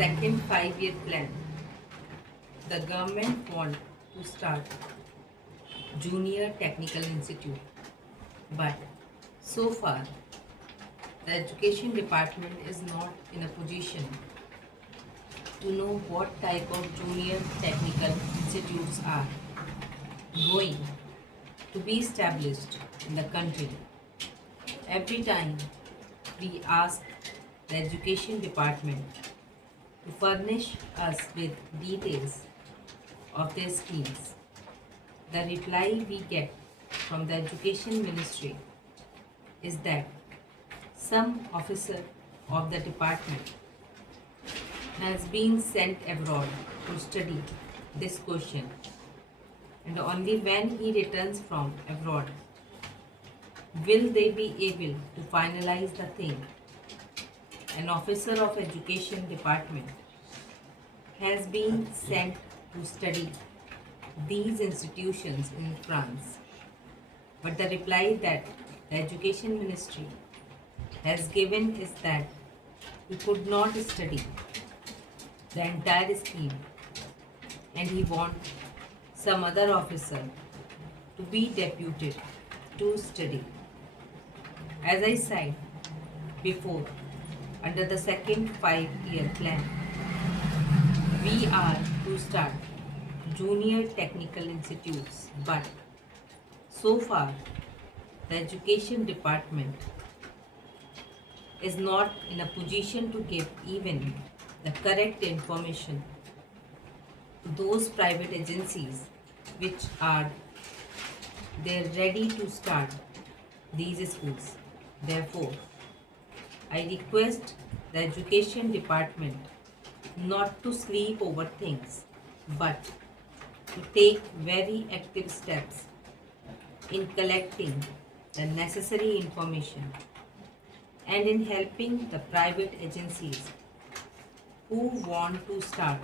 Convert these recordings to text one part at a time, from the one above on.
second 5-year plan, the government want to start Junior Technical Institute, but so far the Education Department is not in a position to know what type of Junior Technical Institutes are going to be established in the country. Every time we ask the Education Department to furnish us with details of their schemes, the reply we get from the Education Ministry is that some officer of the department has been sent abroad to study this question, and only when he returns from abroad will they be able to finalize the thing. An officer of Education Department has been sent to study these institutions in France, but the reply that the Education Ministry has given is that he could not study the entire scheme and he wants some other officer to be deputed to study. As I said before, under the second 5-year plan, we are to start Junior Technical Institutes, but so far the Education Department is not in a position to give even the correct information to those private agencies which are there ready to start these schools. Therefore, I request the Education Department not to sleep over things, but to take very active steps in collecting the necessary information and in helping the private agencies who want to start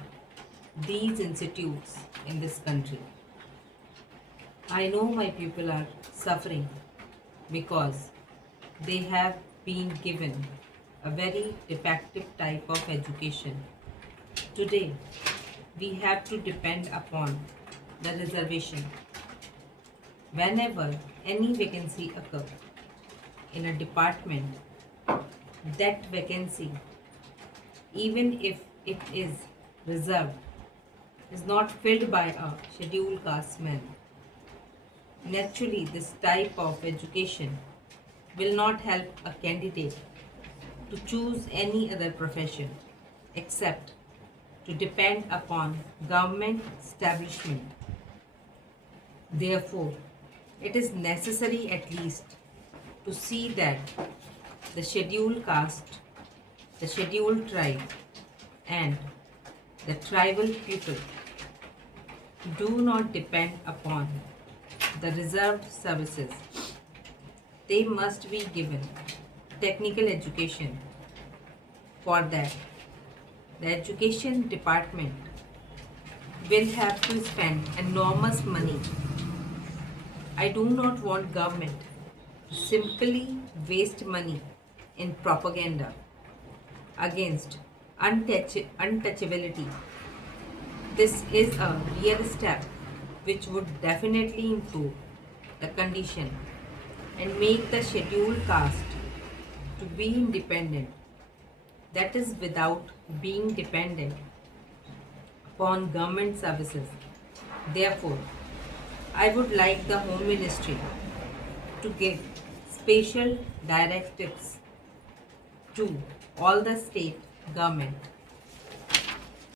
these institutes in this country. I know my people are suffering because they have been given a very defective type of education. Today, we have to depend upon the reservation. Whenever any vacancy occurs in a department, that vacancy, even if it is reserved, is not filled by a scheduled caste man. Naturally, this type of education will not help a candidate to choose any other profession except to depend upon government establishment. Therefore, it is necessary at least to see that the scheduled caste, the scheduled tribe, and the tribal people do not depend upon the reserved services. They must be given technical education. For that, the Education Department will have to spend enormous money. I do not want government to simply waste money in propaganda against untouchability. This is a real step which would definitely improve the condition and make the scheduled caste to be independent, that is without being dependent upon government services. Therefore, I would like the Home Ministry to give special directives to all the state government